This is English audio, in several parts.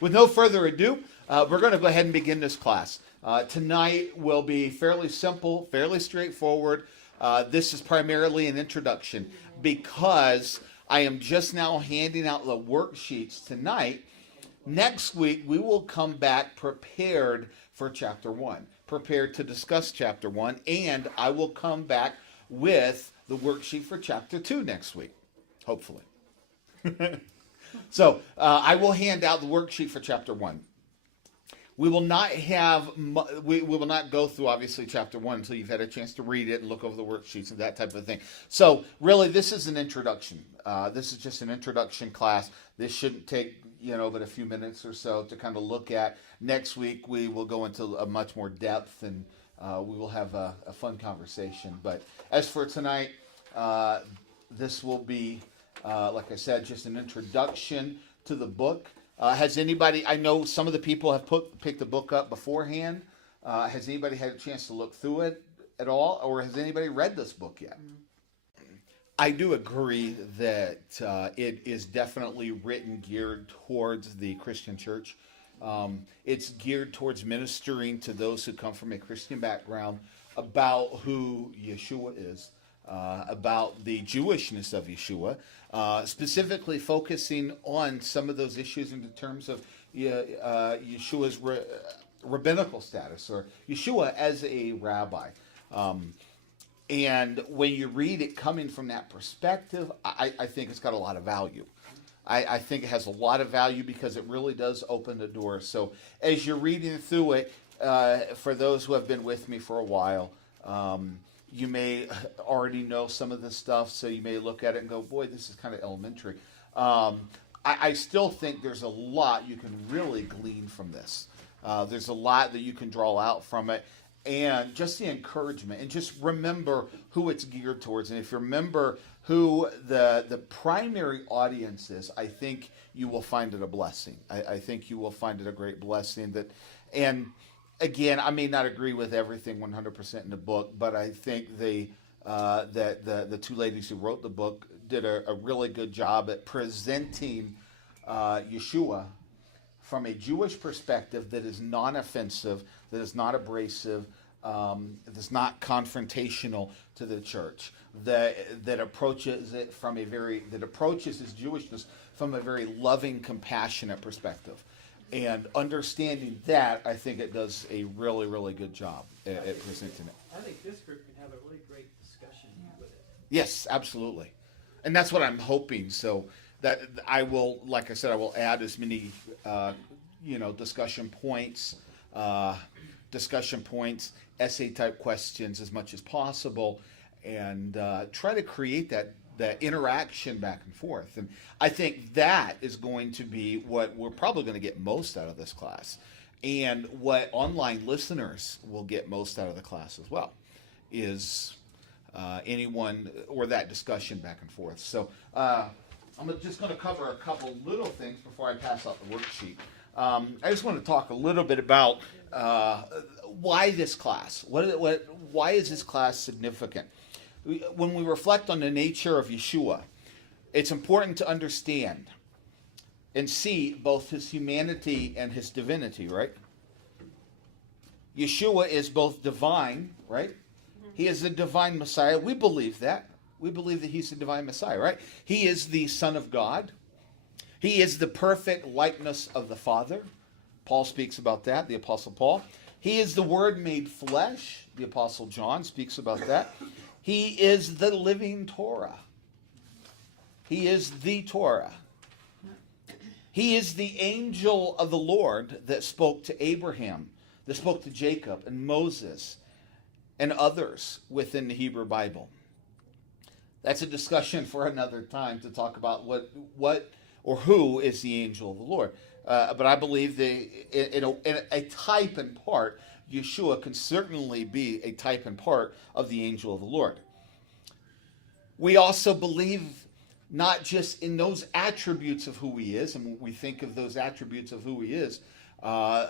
with no further ado, we're going to go ahead and begin this class. Tonight will be fairly simple, fairly straightforward. This is primarily an introduction because I am just now handing out the worksheets tonight. Next week, we will come back prepared for chapter 1, prepared to discuss chapter 1, and I will come back with the worksheet for chapter 2 next week, hopefully. So I will hand out the worksheet for chapter 1. We will not we will not go through obviously chapter 1 until you've had a chance to read it and look over the worksheets and that type of thing. So really, this is an introduction. This is just an introduction class. This shouldn't take but a few minutes or so to kind of look at. Next week we will go into a much more depth and we will have a fun conversation. But as for tonight, this will be, like I said, just an introduction to the book. Has anybody, I know some of the people have picked the book up beforehand. Has anybody had a chance to look through it at all? Or has anybody read this book yet? I do agree that it is definitely written geared towards the Christian church. It's geared towards ministering to those who come from a Christian background about who Yeshua is, about the Jewishness of Yeshua, specifically focusing on some of those issues in terms of Yeshua's rabbinical status, or Yeshua as a rabbi. And when you read it coming from that perspective, I think it's got a lot of value. I think it has a lot of value because it really does open the door. So as you're reading through it, for those who have been with me for a while, you may already know some of this stuff, so you may look at it and go, boy, this is kind of elementary. I still think there's a lot you can really glean from this. There's a lot that you can draw out from it. And just the encouragement, and just remember who it's geared towards. And if you remember who the primary audience is, I think you will find it a blessing. I think you will find it a great blessing. And again, I may not agree with everything 100% in the book, but I think that the two ladies who wrote the book did a really good job at presenting Yeshua from a Jewish perspective that is non-offensive, that is not abrasive, that is not confrontational to the church, that approaches it from approaches his Jewishness from a very loving, compassionate perspective. And understanding that, I think it does a really, really good job at presenting it. I think this group can have a really great discussion with it. Yes, absolutely. And that's what I'm hoping. So that I will, like I said, I will add as many, discussion points, essay-type questions as much as possible, and try to create that interaction back and forth. And I think that is going to be what we're probably going to get most out of this class, and what online listeners will get most out of the class as well, is anyone or that discussion back and forth. So I'm just going to cover a couple little things before I pass out the worksheet. I just want to talk a little bit about why this class. Why is this class significant? When we reflect on the nature of Yeshua, it's important to understand and see both his humanity and his divinity, right? Yeshua is both divine, right? He is the divine Messiah. We believe that. We believe that he's the divine Messiah, right? He is the Son of God. He is the perfect likeness of the Father. Paul speaks about that, the Apostle Paul. He is the Word made flesh. The Apostle John speaks about that. He is the living Torah. He is the Torah. He is the angel of the Lord that spoke to Abraham, that spoke to Jacob and Moses and others within the Hebrew Bible. That's a discussion for another time to talk about what or who is the angel of the Lord. But I believe that in a type and part, Yeshua can certainly be a type and part of the angel of the Lord. We also believe not just in those attributes of who he is, and when we think of those attributes of who he is,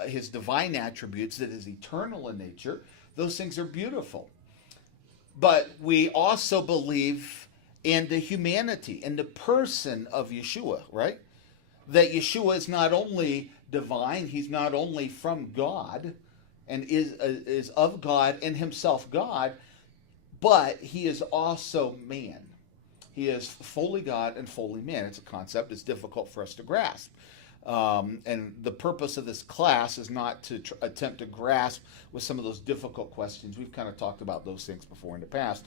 his divine attributes that is eternal in nature, those things are beautiful. But we also believe in the humanity and the person of Yeshua, right? That Yeshua is not only divine. He's not only from God and is of God and himself God, but he is also man. He is fully God and fully man. It's a concept that's difficult for us to grasp. And the purpose of this class is not to attempt to grasp with some of those difficult questions. We've kind of talked about those things before in the past.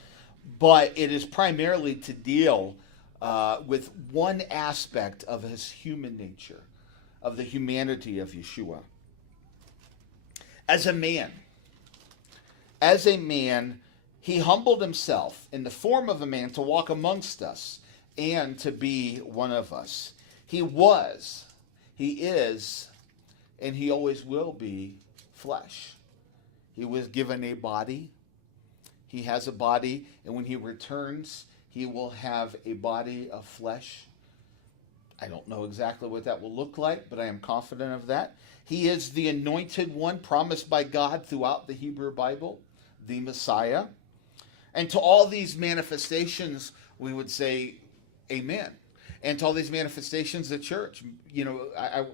But it is primarily to deal with one aspect of his human nature, of the humanity of Yeshua. As a man, he humbled himself in the form of a man to walk amongst us and to be one of us. He was, he is, and he always will be flesh. He was given a body. He has a body, and when he returns, he will have a body of flesh. I don't know exactly what that will look like, but I am confident of that. He is the anointed one promised by God throughout the Hebrew Bible, the Messiah. And to all these manifestations, we would say, amen. And to all these manifestations, the church,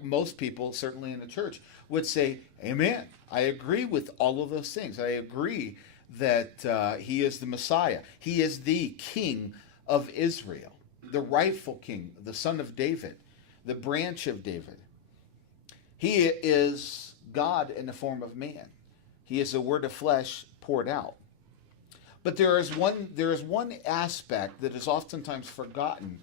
most people, certainly in the church, would say, amen. I agree with all of those things. I agree that he is the Messiah. He is the King of Israel, the rightful king, the son of David, the branch of David. He is God in the form of man. He is the word of flesh poured out. But there is one aspect that is oftentimes forgotten,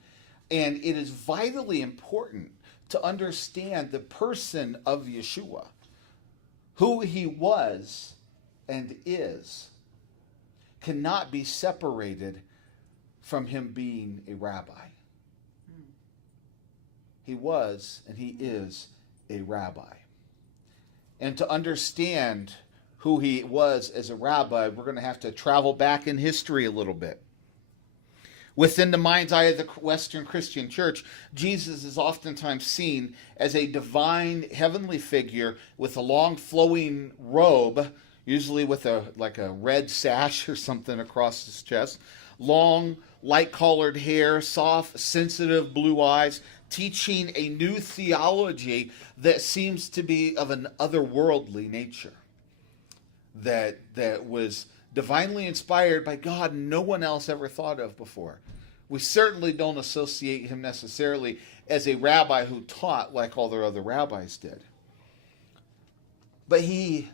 and it is vitally important to understand the person of Yeshua, who he was and is, cannot be separated from him being a rabbi. He was and he is a rabbi. And to understand who he was as a rabbi, we're going to have to travel back in history a little bit. Within the mind's eye of the Western Christian church, Jesus is oftentimes seen as a divine heavenly figure with a long flowing robe, usually with a red sash or something across his chest, long light-colored hair, soft, sensitive blue eyes, teaching a new theology that seems to be of an otherworldly nature, that was divinely inspired by God and no one else ever thought of before. We certainly don't associate him necessarily as a rabbi who taught like all their other rabbis did. But he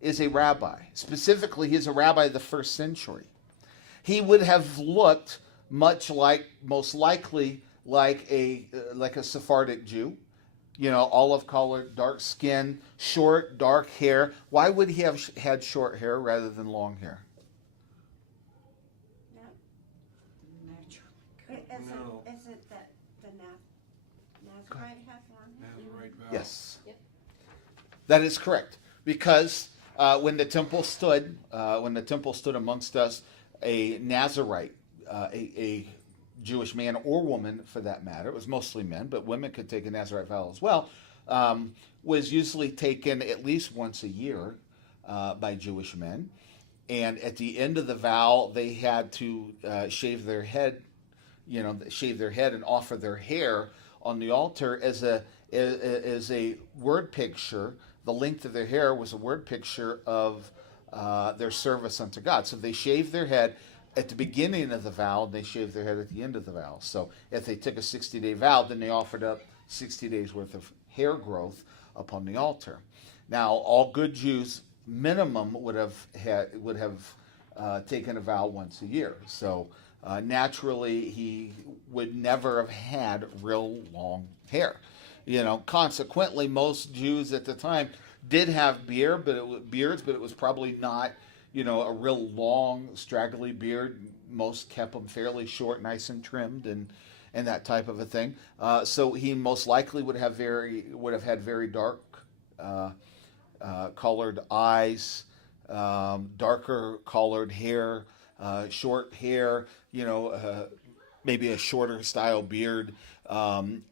is a rabbi. Specifically, he's a rabbi of the first century. He would have looked much like, most likely, like a Sephardic Jew. Olive-colored, dark skin, short, dark hair. Why would he have had short hair rather than long hair? Is it that the Nazarite has long hair? Nazarite vow. Yes. Yep. That is correct. Because when the temple stood amongst us, a Nazarite, a Jewish man or woman for that matter, it was mostly men, but women could take a Nazarite vow as well, was usually taken at least once a year by Jewish men. And at the end of the vow, they had to shave their head and offer their hair on the altar as a word picture. The length of their hair was a word picture of their service unto God. So they shaved their head at the beginning of the vow, and they shaved their head at the end of the vow. So if they took a 60-day vow, then they offered up 60 days worth of hair growth upon the altar. Now, all good Jews, minimum, would have taken a vow once a year. So naturally, he would never have had real long hair. Consequently, most Jews at the time did have beards, but it was probably not, a real long, straggly beard. Most kept them fairly short, nice and trimmed, and that type of a thing. So he most likely would have had very dark colored eyes, darker colored hair, short hair, maybe a shorter style beard, and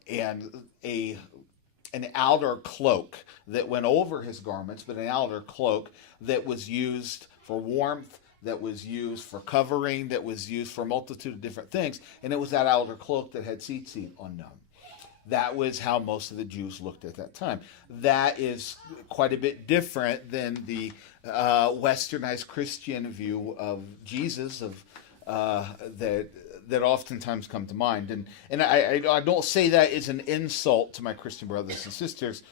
an outer cloak that went over his garments, but an outer cloak that was used for warmth, that was used for covering, that was used for a multitude of different things. And it was that outer cloak that had tzitzit on them. That was how most of the Jews looked at that time. That is quite a bit different than the westernized Christian view of Jesus, that oftentimes come to mind. And I don't say that as an insult to my Christian brothers and sisters,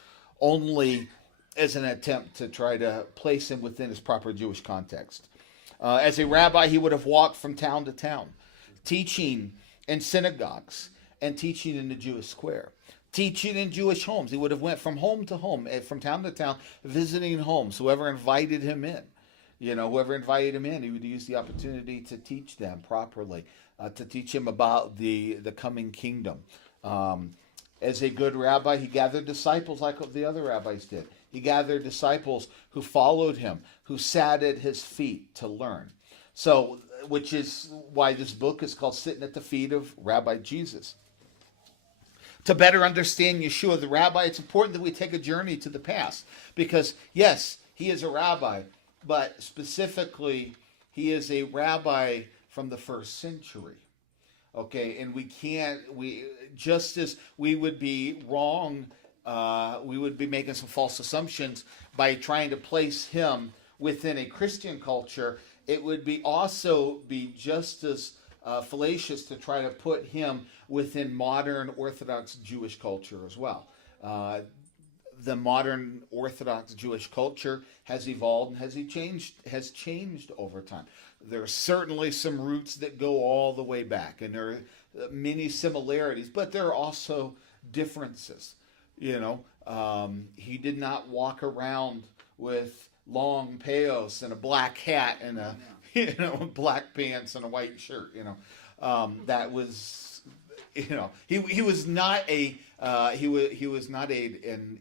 only as an attempt to try to place him within his proper Jewish context. As a rabbi, he would have walked from town to town, teaching in synagogues and teaching in the Jewish square, teaching in Jewish homes. He would have went from home to home, from town to town, visiting homes. Whoever invited him in, he would use the opportunity to teach them properly, to teach him about the coming kingdom. As a good rabbi, he gathered disciples like the other rabbis did. He gathered disciples who followed him, who sat at his feet to learn. So, which is why this book is called Sitting at the Feet of Rabbi Jesus. To better understand Yeshua the rabbi, it's important that we take a journey to the past. Because, yes, he is a rabbi, but specifically, he is a rabbi from the first century. Okay, and just as we would be wrong, we would be making some false assumptions by trying to place him within a Christian culture. It would also be just as fallacious to try to put him within modern Orthodox Jewish culture as well. The modern Orthodox Jewish culture has evolved and has changed over time. There are certainly some roots that go all the way back, and there are many similarities, but there are also differences. He did not walk around with long payos and a black hat and black pants and a white shirt. That was, he was not an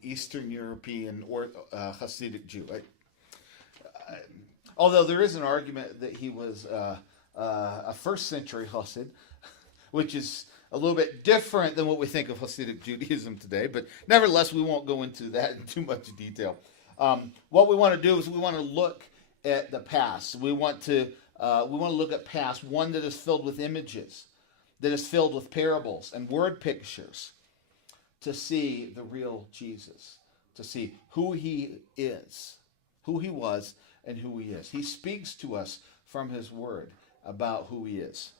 Eastern European or Hasidic Jew. Although there is an argument that he was a first century Hasid, which is a little bit different than what we think of Hasidic Judaism today, but nevertheless, we won't go into that in too much detail. What we want to do is we want to look at the past. We want to look at past, one that is filled with images, that is filled with parables and word pictures, to see the real Jesus, to see who he is, who he was, and who he is. He speaks to us from his word about who he is.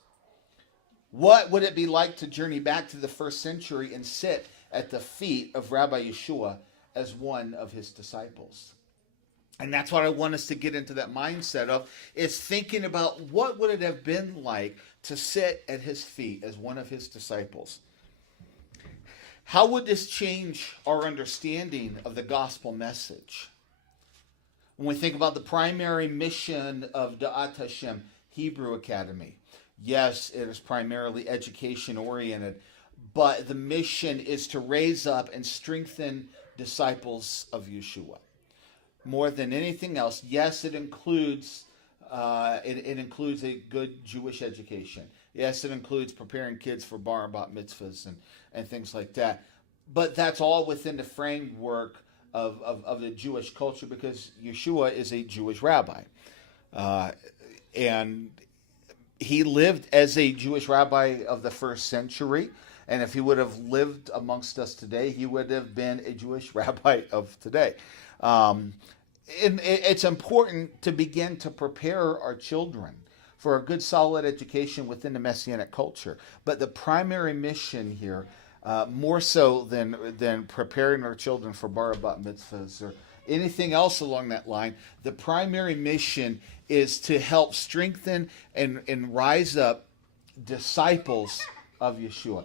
What would it be like to journey back to the first century and sit at the feet of Rabbi Yeshua as one of his disciples? And that's what I want us to get into that mindset of, is thinking about what would it have been like to sit at his feet as one of his disciples. How would this change our understanding of the gospel message? When we think about the primary mission of Da'at Hashem Hebrew Academy, yes, it is primarily education-oriented, but the mission is to raise up and strengthen disciples of Yeshua. More than anything else, yes, it includes a good Jewish education. Yes, it includes preparing kids for bar and bat mitzvahs and things like that. But that's all within the framework of the Jewish culture, because Yeshua is a Jewish rabbi. And he lived as a Jewish rabbi of the first century. And if he would have lived amongst us today, he would have been a Jewish rabbi of today. And it's important to begin to prepare our children for a good, solid education within the Messianic culture. But the primary mission here, more so than preparing our children for bar bat mitzvahs or anything else along that line, the primary mission is to help strengthen and rise up disciples of Yeshua.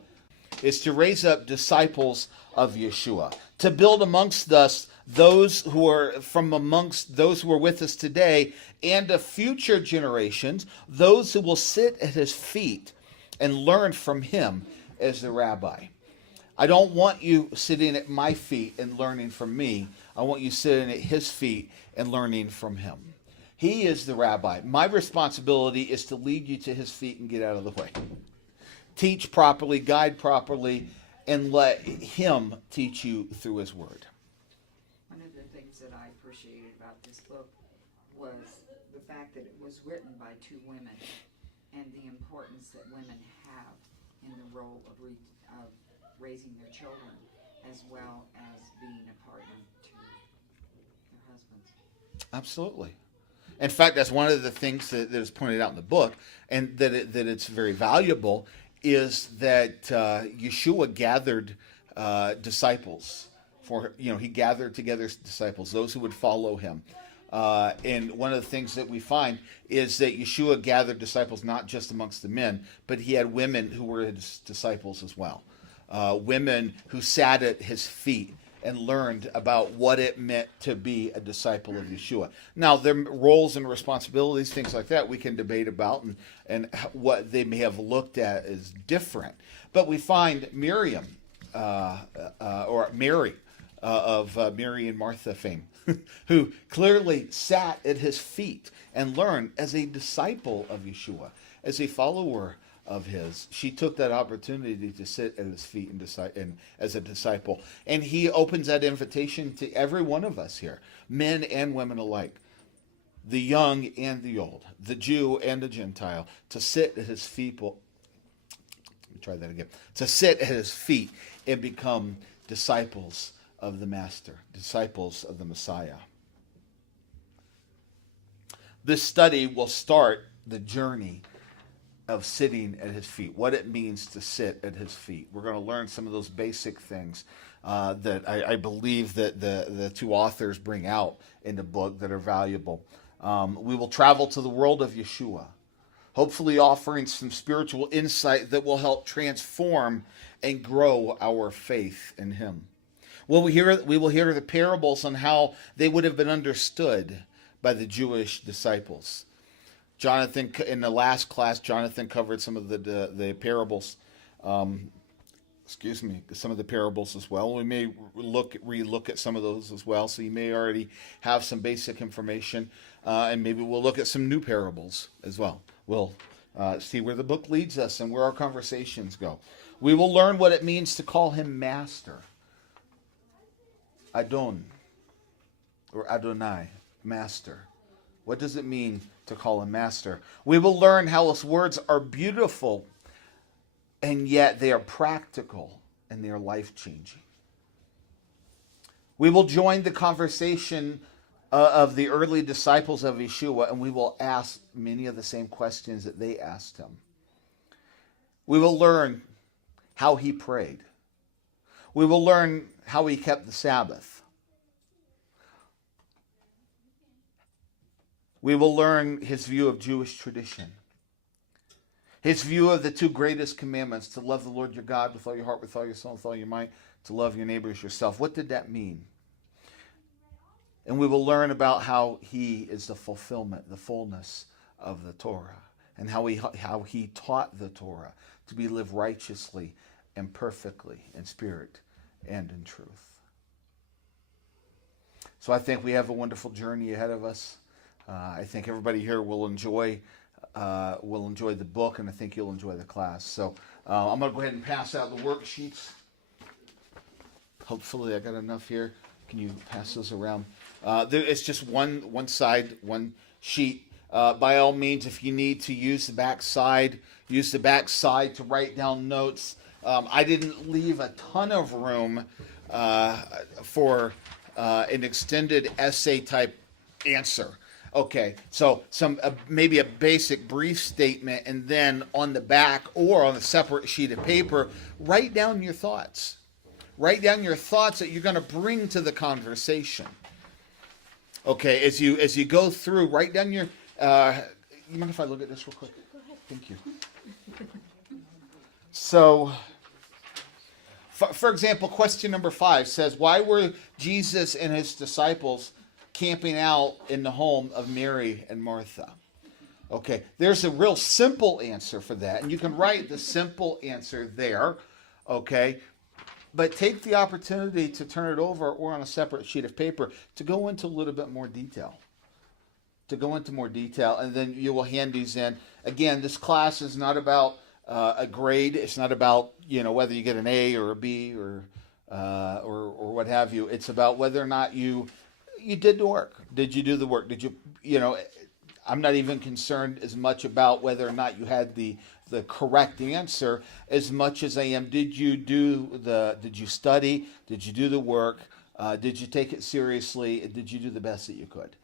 Is to raise up disciples of Yeshua. To build amongst us those who are from amongst those who are with us today, and of future generations, those who will sit at his feet and learn from him as the rabbi. I don't want you sitting at my feet and learning from me. I want you sitting at his feet and learning from him. He is the rabbi. My responsibility is to lead you to his feet and get out of the way. Teach properly, guide properly, and let him teach you through his word. One of the things that I appreciated about this book was the fact that it was written by two women, and the importance that women have in the role of raising their children as well as being a partner to their husbands. Absolutely. In fact, that's one of the things that is pointed out in the book, and that it's very valuable, is that Yeshua gathered disciples. He gathered together disciples, those who would follow him. And one of the things that we find is that Yeshua gathered disciples not just amongst the men, but he had women who were his disciples as well. Women who sat at his feet and learned about what it meant to be a disciple of Yeshua. Now, their roles and responsibilities, things like that, we can debate about, and what they may have looked at is different. But we find Miriam, or Mary, of Mary and Martha fame, who clearly sat at his feet and learned as a disciple of Yeshua, as a follower of his. She took that opportunity to sit at his feet and as a disciple. And he opens that invitation to every one of us here, men and women alike, the young and the old, the Jew and the Gentile, to sit at his feet. Let me try that again. To sit at his feet and become disciples of the Master, disciples of the Messiah. This study will start the journey of sitting at his feet, what it means to sit at his feet. We're going to learn some of those basic things that I believe that the two authors bring out in the book that are valuable. We will travel to the world of Yeshua, hopefully offering some spiritual insight that will help transform and grow our faith in him. We will hear the parables on how they would have been understood by the Jewish disciples. Jonathan, in the last class, Jonathan covered some of the parables. Some of the parables as well. We may relook at some of those as well. So you may already have some basic information, and maybe we'll look at some new parables as well. We'll see where the book leads us and where our conversations go. We will learn what it means to call him Master. Adon, or Adonai, Master. What does it mean to call him Master? We will learn how his words are beautiful, and yet they are practical and they are life-changing. We will join the conversation of the early disciples of Yeshua, and we will ask many of the same questions that they asked him. We will learn how he prayed. We will learn how he kept the Sabbath. We will learn his view of Jewish tradition. His view of the two greatest commandments, to love the Lord your God with all your heart, with all your soul, with all your might, to love your neighbor as yourself. What did that mean? And we will learn about how he is the fulfillment, the fullness of the Torah, and how he taught the Torah to be lived righteously and perfectly in spirit and in truth. So I think we have a wonderful journey ahead of us. I think everybody here will enjoy the book, and I think you'll enjoy the class. So I'm going to go ahead and pass out the worksheets. Hopefully I got enough here. Can you pass those around? It's just one side, one sheet. By all means, if you need to use the back side to write down notes. I didn't leave a ton of room for an extended essay type answer. Okay, so maybe a basic brief statement, and then on the back or on a separate sheet of paper, write down your thoughts. Write down your thoughts that you're going to bring to the conversation. Okay, as you go through, write down your. You mind if I look at this real quick? Go ahead. Thank you. So, for example, question number 5 says, why were Jesus and his disciples camping out in the home of Mary and Martha? Okay, there's a real simple answer for that, and you can write the simple answer there, okay? But take the opportunity to turn it over or on a separate sheet of paper to go into a little bit more detail. And then you will hand these in. Again, this class is not about a grade. It's not about whether you get an A or a B or what have you. It's about whether or not you did the work. Did you do the work? Did you I'm not even concerned as much about whether or not you had the the correct answer as much as I am, did you study? Did you do the work? Did you take it seriously? Did you do the best that you could?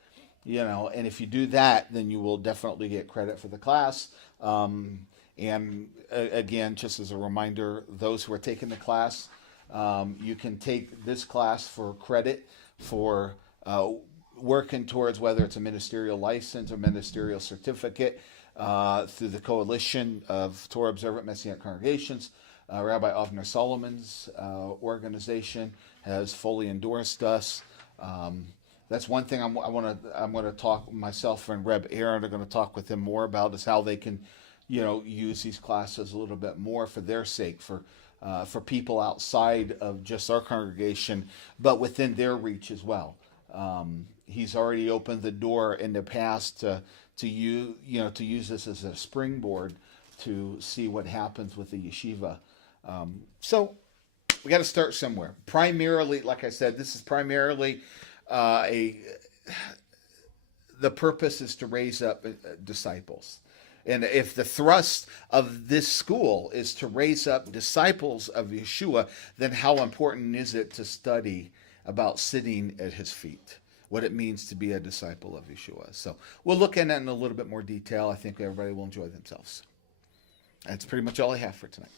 And if you do that, then you will definitely get credit for the class. And again, just as a reminder, those who are taking the class, you can take this class for credit for working towards whether it's a ministerial license or ministerial certificate through the Coalition of Torah Observant Messianic Congregations. Rabbi Avner Solomon's organization has fully endorsed us. That's one thing I'm going to talk, myself and Reb Aaron are going to talk with him more about, is how they can, use these classes a little bit more for their sake, for people outside of just our congregation, but within their reach as well. He's already opened the door in the past to use this as a springboard to see what happens with the yeshiva. So we got to start somewhere. Primarily, like I said, this is primarily the purpose is to raise up disciples. And if the thrust of this school is to raise up disciples of Yeshua, then how important is it to study about sitting at his feet, what it means to be a disciple of Yeshua? So we'll look at it in a little bit more detail. I think everybody will enjoy themselves. That's pretty much all I have for tonight.